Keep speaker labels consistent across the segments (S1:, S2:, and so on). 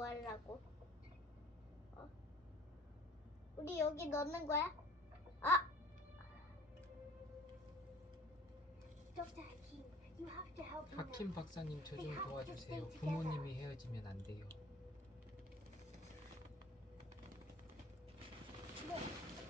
S1: 뭐 하려고? 어? 우리 여기 넣는 거야? 아!
S2: Dr. Hakim, you have to help me now.
S3: 하킴 박사님 저 좀 도와주세요. 부모님이 헤어지면 안 돼요.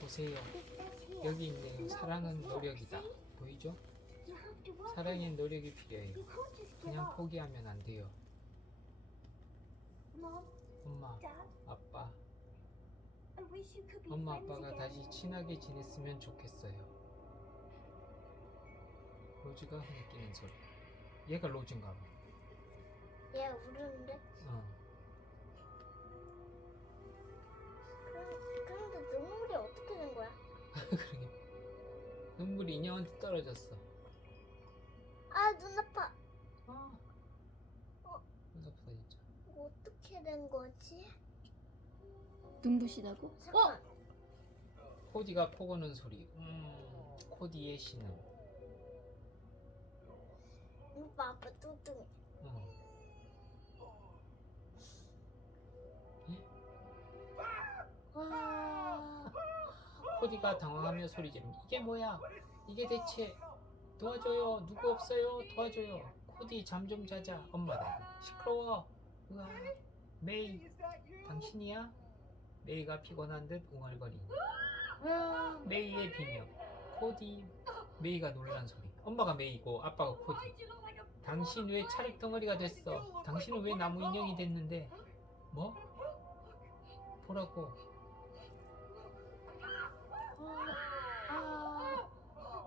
S3: 보세요.
S2: It says here,
S3: 여기 있네요. 사랑은 노력이다. 보이죠?
S2: you have to work.
S3: 사랑엔 노력이 필요해요.
S2: You can't just give
S3: 그냥
S2: up.
S3: 포기하면 안 돼요.
S2: Mom,
S3: 엄마,
S2: Dad,
S3: 아빠,
S2: I wish you could be
S3: 엄마
S2: friends
S3: 아빠가
S2: again.
S3: 다시 친하게 지냈으면 좋겠어요. 로즈가 흐느끼는 소리. 얘가 로즈인가 봐.
S1: 얘 우는데?
S3: 어.
S1: 그럼, 그런데 눈물이 어떻게 된 거야?
S3: 그러게. 눈물이 인형한테 떨어졌어.
S1: 아, 눈 아파.
S3: 아.
S1: 어.
S3: 눈 아프다 진짜.
S1: 이거 어떻게 된 거지?
S4: 눈부시다고?
S1: 잠깐.
S3: 코디가 코 고는 소리. 음. 코디의 신음.
S1: 오빠 아빠 뚱뚱해.
S3: 어. 예? 와. 코디가 당황하며 소리 지릅니다. 이게 뭐야? 이게 대체 도와줘요. 누구 없어요? 도와줘요. 코디 잠 좀 자자. 엄마다. 시끄러워. 우와. 메이, 당신이야? 메이가 피곤한 듯 웅얼거리니. 와, 메이의 비명. 코디, 메이가 놀란 소리. 엄마가 메이고 아빠가 코디. 당신 왜 차흙 덩어리가 됐어? 당신은 왜 나무 인형이 됐는데? 뭐? 보라고. 아,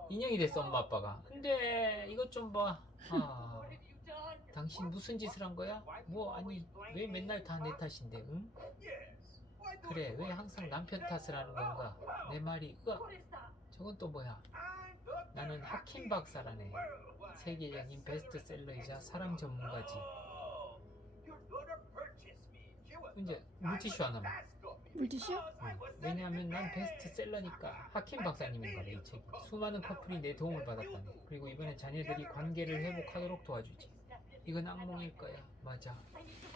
S3: 인형이 됐어 엄마 아빠가. 근데 이것 좀 봐. 아, 당신 무슨 짓을 한 거야? 뭐 아니 왜 맨날 다 내 탓인데? 응? 그래 왜 항상 남편 탓을 하는 건가? 내 말이 으아 저건 또 뭐야? 나는 하킴 박사라네. 세계적인 베스트셀러이자 사랑 전문가지. 이제 물티슈 하나만.
S4: 물티슈?
S3: 응. 왜냐하면 난 베스트셀러니까 하킴 박사님인 거래 이 책이. 수많은 커플이 내 도움을 받았다네. 그리고 이번엔 자녀들이 관계를 회복하도록 도와주지. 이건 악몽일 거야. 맞아.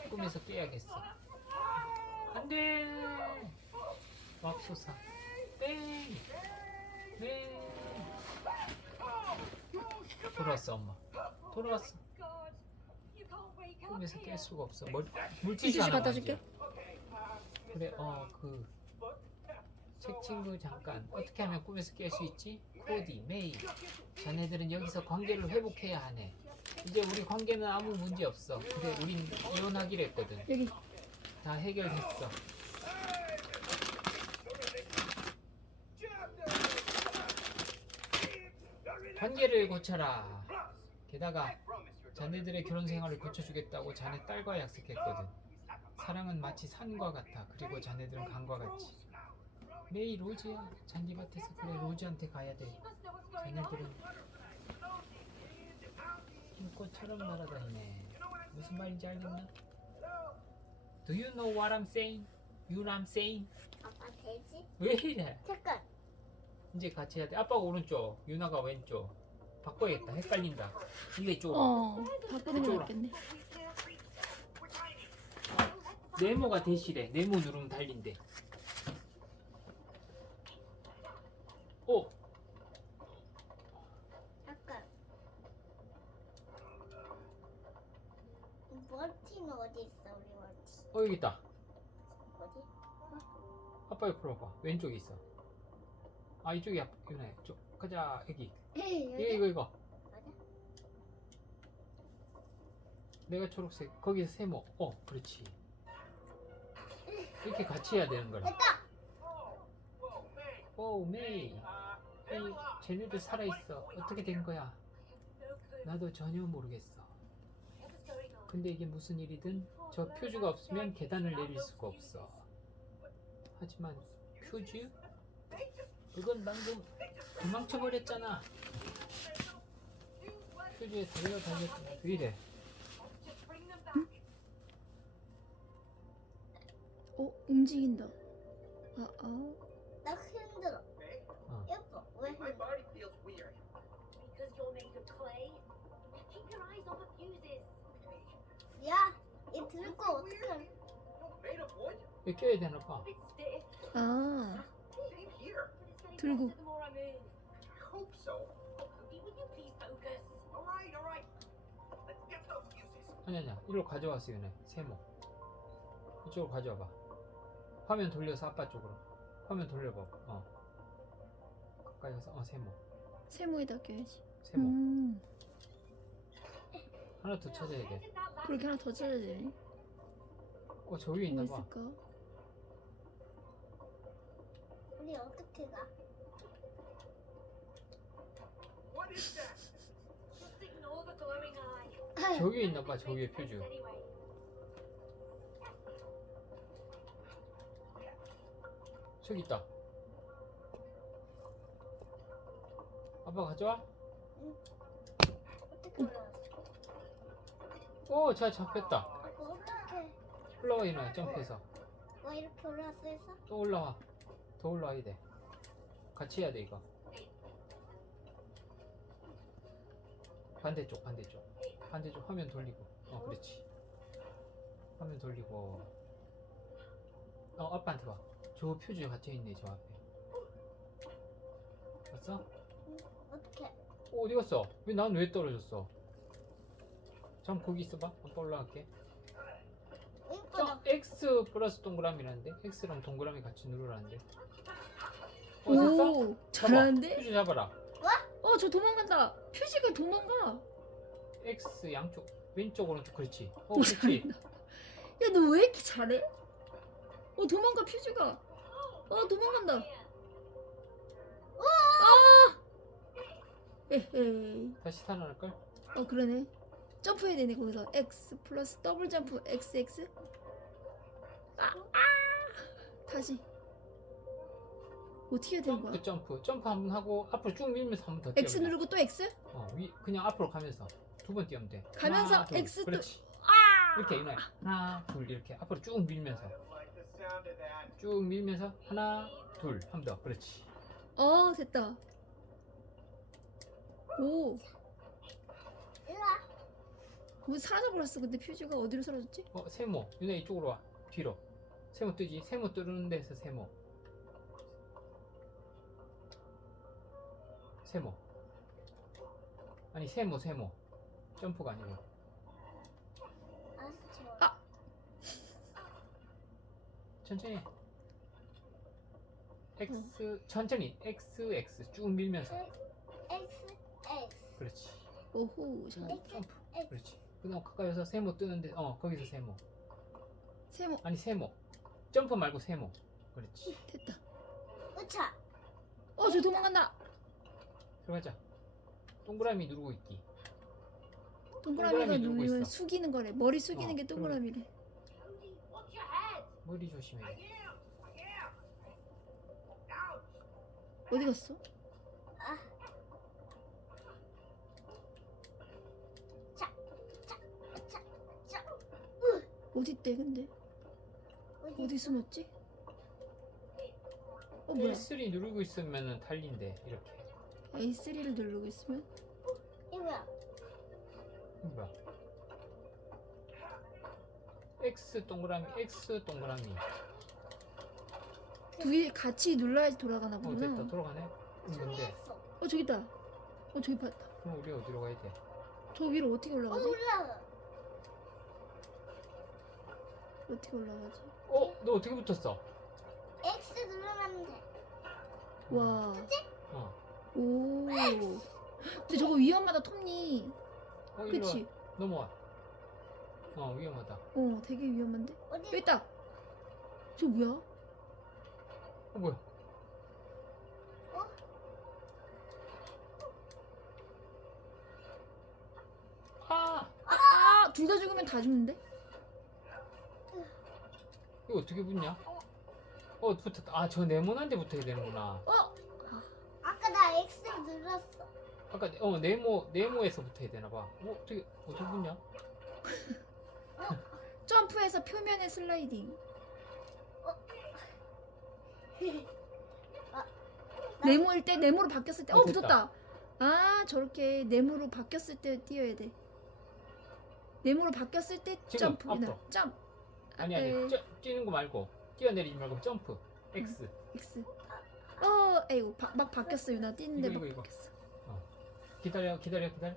S3: 꿈에서 깨야겠어. 안 돼. 맙소사. 땡. 네. 돌아왔어 엄마. 돌아왔어. 꿈에서 깰 수가 없어. 뭘 물티슈
S4: 물티슈
S3: 하나
S4: 갖다 줄게.
S3: 그래 어 그 책 친구 잠깐 어떻게 하면 꿈에서 깰 수 있지? 코디, 메이 자네들은 여기서 관계를 회복해야 하네 이제 우리 관계는 아무 문제 없어. 그래 우린 이혼하기로 했거든.
S4: 여기.
S3: 다 해결됐어. 관계를 고쳐라. 게다가 자네들의 결혼 생활을 고쳐주겠다고 자네 딸과 약속했거든. 사랑은 마치 산과 같아. 그리고 자네들은 강과 같이. 메이 로즈야. 잔디밭에서 그래 로즈한테 가야 돼. 자네들은 김 꽃처럼 날아다니네 무슨 말인지 알겠나? Do you know what I'm saying? You know what I'm saying?
S1: 아빠 돼지?
S3: 왜 이래?
S1: 잠깐.
S3: 이제 같이 해야 돼 아빠가 오른쪽 유나가 왼쪽 바꿔야겠다 헷갈린다 이게 이쪽으로
S4: 어 바꾸는. 낫겠네
S3: 네모가 대시래 네모 누르면 달린대 오
S1: 잠깐. 멀티는 어디 있어 우리 멀티?
S3: 어 여기 있다.
S1: 어디?
S3: 아빠 옆으로 와봐. 왼쪽에 있어. 아 이쪽이야 유나 이쪽 가자 여기.
S1: 여기?
S3: 이거 이거 이거.
S1: 맞아?
S3: 내가 초록색 거기서 세모. 어 그렇지. 이렇게 같이 해야 되는 거라
S1: 됐다.
S3: 오 메이 메이 쟤네들 살아 있어. 어떻게 된 거야? 나도 전혀 모르겠어 근데 이게 무슨 일이든 저 퓨즈가 없으면 계단을 내릴 수가 없어. 하지만 퓨즈? 그건 방금 도망쳐버렸잖아. 퓨즈에 달려 달렸잖아 왜 이래?
S4: 어 움직인다. 아 아.
S1: 나힘 거 어떡해?
S3: 이거 껴야 되나 봐.
S4: 아 들고.
S2: Oh.
S3: 아니 아니야. 이리로 가져왔어 얘네. 세모. 이쪽으로 가져와봐. 화면 돌려서 아빠 쪽으로. 화면 돌려봐. 어. 가까이 가서 어 세모.
S4: 세모에다 껴야지
S3: 세모.
S4: 음
S3: 하나 더 찾아야 돼.
S4: 그렇게 하나 더 찾아야 되네
S3: 어 저 위에 있나
S4: 뭐
S3: 봐.
S4: 있을까?
S1: 우리 어떻게 가?
S5: What is that?
S2: Just ignore the glowing eye.
S3: 저 위에 있나 봐. 저 위에 표주.
S2: Anyway.
S3: 저기 있다. 아빠 가져와.
S1: 어떻게 올라왔어?
S3: 오, 잘 잡혔다. 올라와 이나 점프해서
S1: 와 이렇게 올라왔어 했어?
S3: 또 올라와. 더 올라와야 돼. 같이 해야 돼 이거. 반대쪽, 반대쪽. 반대쪽 화면 돌리고. 어, 그렇지. 화면 돌리고. 어, 아빠한테 봐. 저 표지 갇혀 있네 저 앞에. 봤어?
S1: 어떻게?
S3: 어, 어디 갔어? 왜 난 왜 떨어졌어? 잠 거기 있어봐. 아빠 올라갈게. X 플러스 동그라미라는데? X랑 동그라미 같이 누르라는데? 어, 됐어?
S4: 오
S3: 잡아.
S4: 잘하는데?
S3: 표지 잡아라.
S4: 어 저 도망간다 표지가 도망가
S3: X 양쪽 왼쪽 오른쪽 그렇지. 어,
S4: 오
S3: 그렇지.
S4: 잘한다 야 너 왜 이렇게 잘해? 어 도망가 표지가 어 도망간다 아 에헤이
S3: 다시 살아날 걸?
S4: 어 그러네 점프해야 되네 거기서 X 플러스 더블 점프 XX 아, 아 다시 어떻게 해야 되는 거야?
S3: 점프 점프 점프 한 번 하고 앞으로 쭉 밀면서 한 번 더 뛰어.
S4: X 누르고 또 X?
S3: 어, 위 그냥 앞으로 가면서 두 번 뛰면 돼.
S4: 가면서
S3: 하나, 둘.
S4: X 또-
S3: 그렇지.
S4: 아!
S3: 이렇게 이거야. 하나 둘 이렇게 앞으로 쭉 밀면서. 쭉 밀면서 하나 둘 한 번 더. 그렇지.
S4: 어 됐다 오. 뭐 사라져 버렸어 근데 퓨즈가 어디로 사라졌지?
S3: 어 세모 윤혜 이쪽으로 와 뒤로. 세모 뜨지. 세모 뜨는 데서 세모. 세모. 아니 세모 세모. 점프가 아니고.
S4: 아.
S3: 천천히. 해. X 천천히 X X 쭉 밀면서.
S1: X X.
S3: 그렇지.
S4: 오호 잘
S3: 점프.
S1: X.
S3: 그렇지. 그다음 가까이 와서 세모 뜨는데 어 거기서 세모.
S4: 세모
S3: 아니 세모. 점프 말고 세모. 그렇지.
S4: 됐다
S1: 으차.
S4: 어저 도망간다
S3: 들어가자. 동그라미 누르고 있기.
S4: 동그라미가
S3: 동그라미 누르고 있어.
S4: 숙이는 거래 머리 숙이는
S3: 어,
S4: 게 동그라미래
S2: Cody, watch your head.
S3: 머리 조심해.
S5: I am. I am. Ouch.
S4: 어디 갔어?
S1: 아.
S4: 어디 있대 근데
S1: 어디?
S4: 숨었지? 어 뭐야
S3: L3 누르고 있으면은 달린대 이렇게.
S4: A3를 누르고 있으면
S1: 이거야.
S3: 이거 뭐야? X 동그라미 X 동그라미.
S4: 두개 같이 눌러야지 돌아가나
S3: 어
S4: 보구나
S3: 됐다 돌아가네. 뭔데?
S1: 정리했어.
S4: 어 저기 있다 어 저기 봤다
S3: 그럼 우리 어디로 가야 돼?
S4: 저 위로 어떻게
S1: 어
S4: 올라가지?
S1: 올라가.
S4: 어떻게 올라가지?
S3: 어? 너 어떻게 붙었어?
S1: X 누르면 돼.
S4: 와
S3: 어.
S4: 오. 근데 저거 위험하다 톱니.
S3: 어 와.
S4: 그치?
S3: 넘어와. 어 위험하다.
S4: 어 되게 위험한데?
S1: 어디?
S4: 여기 있다. 저 뭐야?
S3: 어 뭐야? 아!
S4: 아, 둘 다 죽으면 다 죽는데?
S3: 이거 어떻게 붙냐? 어 붙었다. 아 저 네모난 데 붙어야 되는구나.
S4: 어?
S1: 아까 나 X 눌렀어.
S3: 아까 어 네모 네모에서 붙어야 되나 봐. 어 어떻게 어떻게 붙냐?
S4: 점프해서 표면에 슬라이딩.
S1: 나-
S4: 네모일 때 네모로 바뀌었을 때. 어,
S3: 어.
S4: 붙었다. 아, 저렇게 네모로 바뀌었을 때 뛰어야 돼. 네모로 바뀌었을 때
S3: 지금,
S4: 점프. 나
S3: 앞으로.
S4: 점.
S3: 아니 아니
S4: 네.
S3: 쪄, 뛰는 거 말고 뛰어내리지 말고 점프. X.
S4: X. 어, 에이구, 바, 막 바뀌었어 유나 뛰는데
S3: 이거,
S4: 막
S3: 이거, 이거.
S4: 바뀌었어.
S3: 기다려, 기다려, 기다려.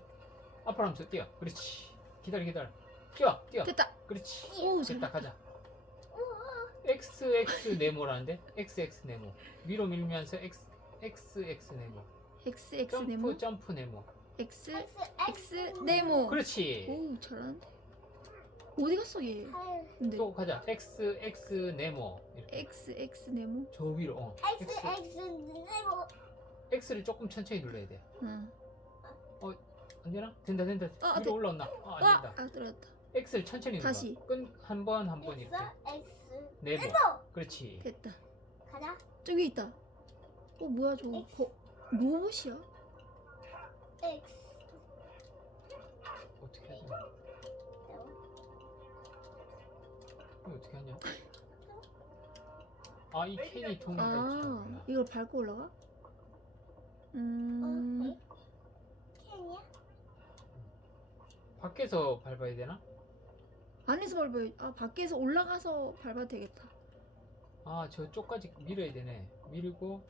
S3: 앞으로 하면서 뛰어. 그렇지. 기다려, 기다려. 뛰어, 뛰어.
S4: 됐다.
S3: 그렇지.
S4: 오,
S3: 됐다. 가자. X X 네모라는데? X X 네모. 위로 밀면서 X X X 네모.
S4: X X
S3: 점프
S4: 네모.
S3: 점프 네모.
S4: X
S1: X
S4: X 네모.
S3: 그렇지.
S4: 오, 잘하는데. 어디 갔어 얘?
S1: 팔
S4: 근데
S3: 또 가자. X X 네모. 이렇게.
S4: X X 네모.
S3: 저 위로. 어.
S1: X X 네모
S3: X를 조금 천천히 눌러야 돼.
S4: 응.
S3: 안 되나? 된다 된다.
S4: 아,
S3: 위로
S4: 돼.
S3: 올라온다. 어, 안
S4: 와,
S3: 된다.
S4: 아 들어갔다.
S3: X를 천천히 눌러.
S4: 다시.
S3: 끈한번 한번
S1: X
S3: 이렇게.
S1: X
S3: 네모.
S1: 네모
S3: 그렇지.
S4: 됐다.
S1: 가자
S4: 저기 있다. 어 뭐야 저거?
S1: X.
S4: 거, 로봇이야?
S1: X
S3: 어떻게 하냐? 아, 이 캔이 도움이
S4: 아,
S3: 될지
S4: 이걸 밟고 올라가? 음,
S1: 어, 캔이야?
S3: 밖에서 밟아야 되나?
S4: 안에서 밟아야. 아 밖에서 올라가서 밟아도 되겠다.
S3: 아, 저쪽까지 밀어야 되네. 밀고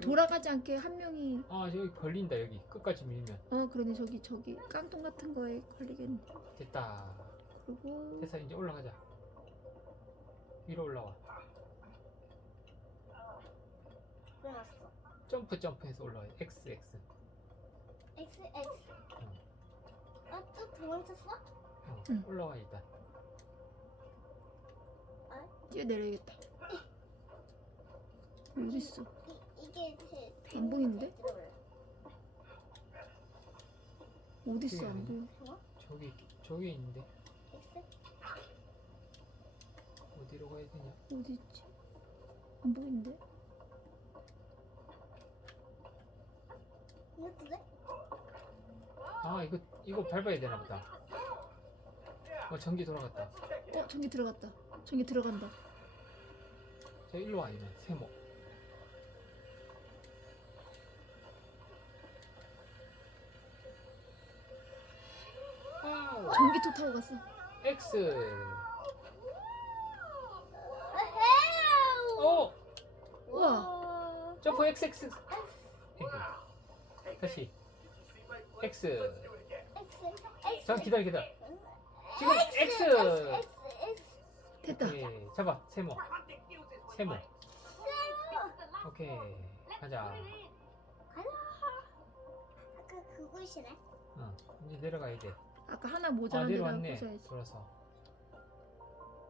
S4: 돌아가지 않게 한 명이.
S3: 아, 저기 걸린다 여기. 끝까지 밀면
S4: 어 그러네 저기 저기 깡통 같은 거에 걸리겠네.
S3: 됐다.
S4: 그리고
S3: 됐어, 이제 올라가자. 위로 올라와.
S1: 끝났어
S3: 점프 점프해서 올라와. X X.
S1: X X 아 또 도망쳤어?
S3: 어,
S4: 응.
S3: 올라와 일단.
S4: 뛰어내려야겠다. 어디 있어?
S1: 이, 이게 제
S4: 안 보이는데? 어디 있어 안 보여?
S3: 저기 저기 있는데
S1: X
S3: 어디로 가야 되냐?
S4: 어디 있지? 안 보이는데?
S1: 이것도 돼?
S3: 아, 이거 이거 밟아야 되나 보다. 어, 전기 돌아갔다.
S4: 어 전기 들어갔다. 전기 들어간다.
S3: 저 일로 와 이제 세모. 와우.
S4: 전기톱 타고 갔어.
S3: X.
S1: 아헤우
S3: 오
S4: 우와.
S3: 점프 X X. 다시 X.
S1: X X
S3: 자 기다려 기다려. 지금 X.
S4: 됐다.
S3: 오케이 잡아 세모. 세모. 오케이 가자.
S1: 가자 아까 그곳이네
S3: 어 이제 내려가야 돼.
S4: 아까 하나
S3: 아
S4: 모자란 데다
S3: 내려왔네.
S4: 꽂아야지.
S3: 돌아서.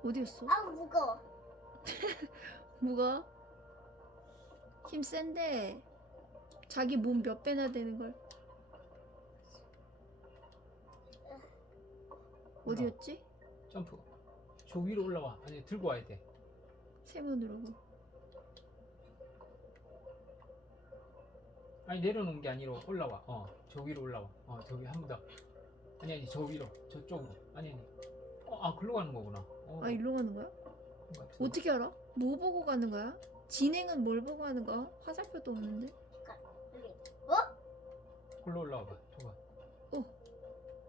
S4: 어디였어?
S1: 아 무거워
S4: 뭐가? 힘 센데 자기 몸 몇 배나 되는 걸. 어디였지?
S3: 점프. 저 위로 올라와. 아니 들고 와야 돼.
S4: 세면으로.
S3: 아니 내려놓은 게 아니라 올라와. 어, 저 위로 올라와. 어, 저기 한 번 더. 아니 아니 저 위로, 저쪽으로. 아니 아니. 어, 아 글로 가는 거구나. 어,
S4: 아 일로 가는 거야?
S3: 같은데.
S4: 어떻게 알아? 뭐 보고 가는 거야? 진행은 뭘 보고 하는 거야? 화살표도 없는데.
S1: 여기 어?
S3: 글로 올라와봐. 저거.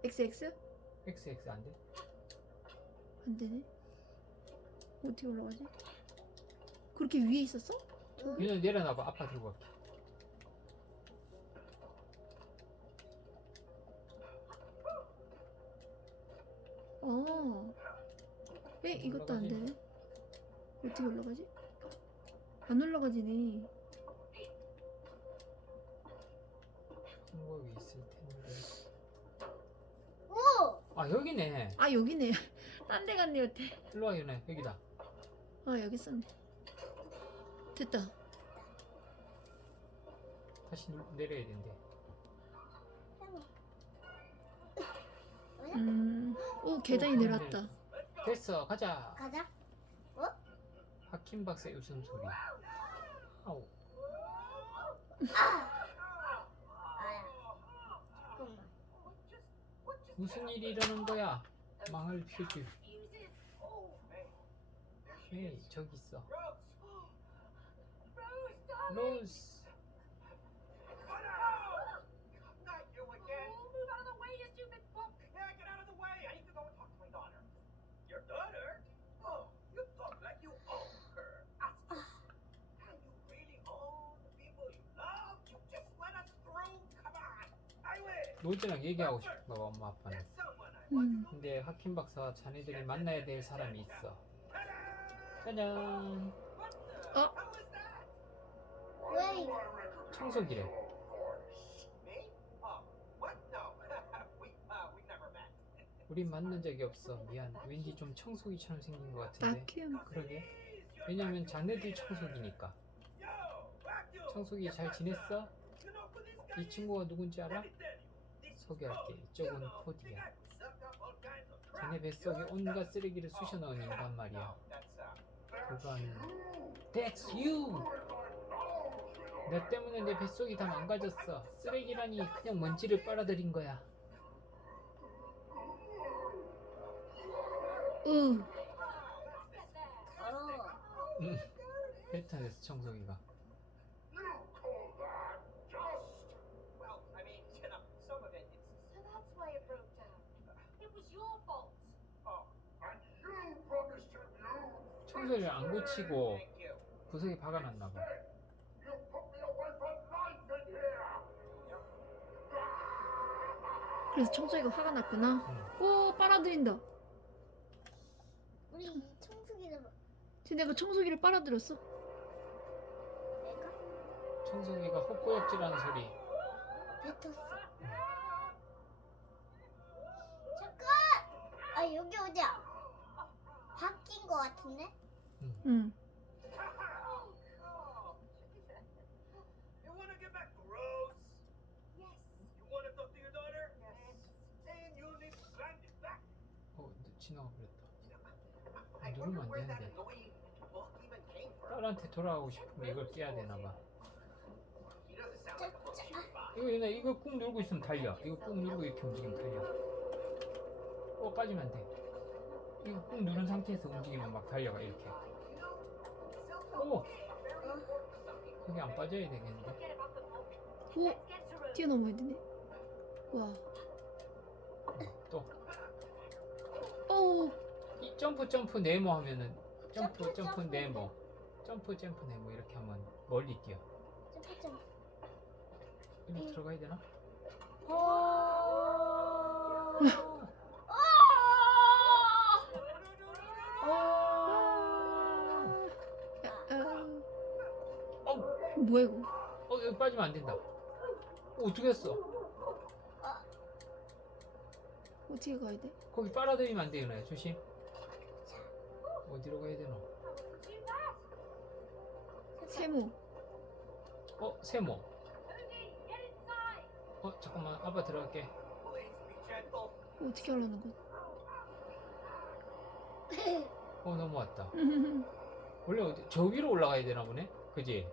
S4: XX?
S3: X X 안 돼?
S4: 안 되네. 어떻게 올라가지? 그렇게 위에 있었어?
S3: 윤현 내려놔봐. 아빠 들고 갈게.
S4: 어. 왜 이것도 안? 되네? 어떻게 올라가지? 안 올라가지네.
S3: 한국에 있을 텐데.
S1: 오!
S3: 아 여기네.
S4: 아 여기네. 딴 데 갔네 여태.
S3: 일로 와 윤현. 여기다.
S4: 아 여기 있었네. 됐다.
S3: 다시 눌- 내려야 된대.
S4: 음. 오 계단이
S3: 오,
S4: 내려왔다.
S3: 됐어. 가자.
S1: 가자
S3: 하킴 박사의 웃음소리. 아우. 무슨 일이 일어난 거야? 망할 퓨즈. 에이 저기 있어. 로즈. 로즈랑 얘기하고 싶은가 봐 엄마 아빠는
S4: 음.
S3: 근데 하킴 박사 자네들이 만나야 될 사람이 있어 짜잔
S4: 어?
S1: 왜 이래?
S3: 청소기래. 우린 만난 적이 없어 미안 왠지 좀 청소기처럼 생긴 것 같은데
S4: 바큐.
S3: 그러게 왜냐면 자네들 청소기니까 청소기 잘 지냈어? 이 친구가 누군지 알아? 소개할게 이쪽은 코디야 자네 뱃속에 온갖 쓰레기를 쑤셔 넣은 인간 말이야 그건 That's you! 너 때문에 내 뱃속이 다 망가졌어 쓰레기라니 그냥 먼지를 빨아들인 거야
S4: 으.
S1: 더러워.
S3: 응 뱉어냈어 청소기가
S5: Well, I mean, you know, some of it it's
S2: So that's why it broke down. It was your fault.
S5: oh,
S3: 청소기를 안 고치고. 구석에 박아놨나 봐
S4: 그래서 청소기가 화가 났구나. 오 빨아들인다.
S1: 우리 이 청소기를
S4: 지금 내가 청소기를 빨아들였어.
S1: 내가
S3: 청소기가 헛구역질하는 소리
S1: 뱉었어. 잠깐! 아 여기 어디야? 바뀐 거 같은데?
S4: 응.
S5: You want to get back to Rose?
S2: Yes.
S5: You want to talk to your daughter? Yes. Then you need to send it back.
S3: 어 지나가 버렸다
S5: I
S3: 누르면
S5: wonder
S3: 안
S5: where that
S3: 되는데.
S5: annoying book even came from.
S3: 딸한테 돌아가고 싶으면 이걸 깨야 되나 봐. 이거 얘네 이거 꾹 누르고 있으면 달려 이거 꾹 누르고 이렇게 움직이면 달려 어 빠지면 안 돼 이거 꾹 누른 상태에서 움직이면 막 달려가 이렇게 오 거기 안 빠져야 되겠는데.
S4: 오
S2: Rose.
S4: 뛰어넘어야 되네. 와.
S3: 또
S4: 오.
S3: 이 점프 점프 네모 하면은 점프
S1: 점프,
S3: 점프
S1: 점프.
S3: 네모 점프 점프 네모 이렇게 하면 멀리 뛰어
S1: 점프 점프.
S3: 이리
S1: 응.
S3: 들어가야 되나?
S4: 아.
S3: 어우
S4: 뭐야 이거?
S3: 어 여기 빠지면 안 된다 어, 어떻게 했어?
S4: 어떻게 가야 돼?
S3: 거기 빨아들이면 안 되나 조심 어디로 가야 되나?
S4: 세모.
S3: 어 세모. 어 잠깐만 아빠 들어갈게.
S4: 어떻게 하려는 거야?
S3: 어 넘어왔다 원래 어디 저 위로 올라가야 되나 보네 그지?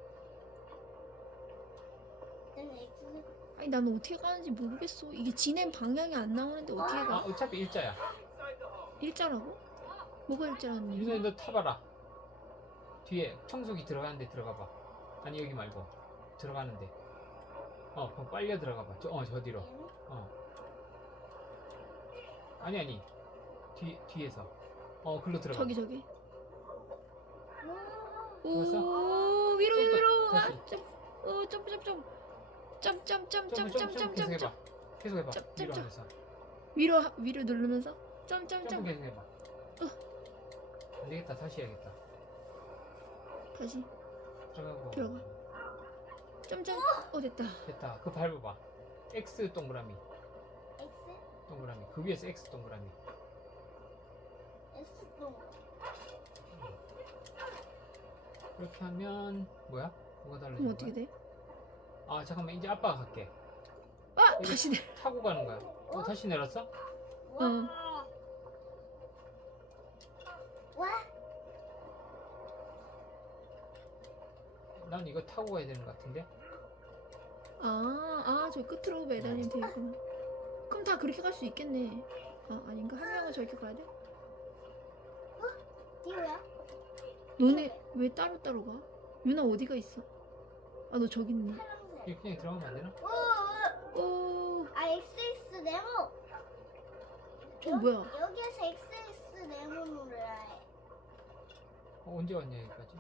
S4: 아니 나는 어떻게 가는지 모르겠어. 이게 진행 방향이 안 나오는데 어떻게
S3: 아
S4: 가?
S3: 어차피 일자야.
S4: 일자라고? 뭐가 일자라는 얘기야?
S3: 너 타봐라 뒤에 청소기 들어가는데 들어가봐 아니 여기 말고 들어가는데 어 그럼 빨려 들어가봐 저, 어저 뒤로 어 아니 아니 뒤, 뒤에서 어 글로 들어가
S4: 저기 저기. 오
S3: 됐어?
S4: 위로 위로 위로. 아, 점. 어 점프 점프 점프. 점점
S3: 점프
S4: 점점
S3: 점프 계속
S4: 점점
S3: 해봐
S4: 점.
S3: 계속 해봐
S4: 점, 점,
S3: 위로
S4: 점.
S3: 하면서
S4: 위로 하- 위로 누르면서 점점
S3: 점프
S4: 점.
S3: 계속 해봐 안 되겠다 다시 해야겠다
S4: 다시
S3: 들어가고
S4: 들어가. 점점. 어 됐다.
S3: 됐다 그거 밟아봐 X 동그라미
S1: X
S3: 동그라미 그 위에서 X 동그라미
S1: X 동
S3: 그렇게 하면 뭐야? 뭐가 달라지는
S4: 어떻게
S3: 거야?
S4: 돼?
S3: 아 잠깐만 이제 아빠가 갈게
S4: 아
S3: 이거-
S4: 다시 내.
S3: 타고 가는 거야 어 다시 내렸어?
S4: 응.
S1: 와
S3: 난 이거 타고 가야 되는 것 같은데
S4: 아, 아, 저 끝으로 매달리면 되겠구나. 그럼 다 그렇게 갈 수 있겠네. 아, 아닌가? 한 명은 저렇게 가야 돼?
S1: 뒤로야?
S4: 너네 왜 따로 따로 가? 유나 어디가 있어? 아, 너 저기 있네.
S3: 이렇게 그냥 들어가면 안 되나?
S1: 오, 오.
S4: 오,
S1: 아 XX 네모
S4: 저 뭐야?
S1: 여기에서 XX 네모 눌러야 해
S3: 어, 언제 왔냐 여기까지?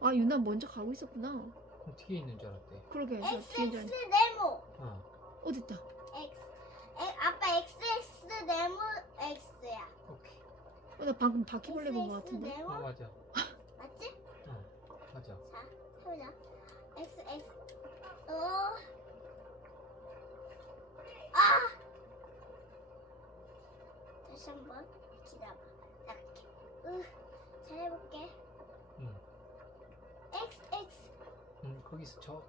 S4: 아, 유나 먼저 가고 있었구나.
S3: 그럼 뒤에 있는 줄 알았대
S4: 그러게, 나
S1: XX. 네모
S3: 어
S4: 어 됐다.
S1: X. 에, 아빠 XX 네모 X야.
S3: 오케이.
S4: 어, 나 방금 바퀴벌레 본 것
S1: XX
S4: 같은데.
S1: 네모
S3: 어 맞아.
S1: 맞지?
S3: 어 맞아.
S1: 자, 해보자. 아! 다시 한번 기다려봐. 이렇게. 으, 잘해볼게.
S3: 응.
S1: XX.
S3: 응 거기서 저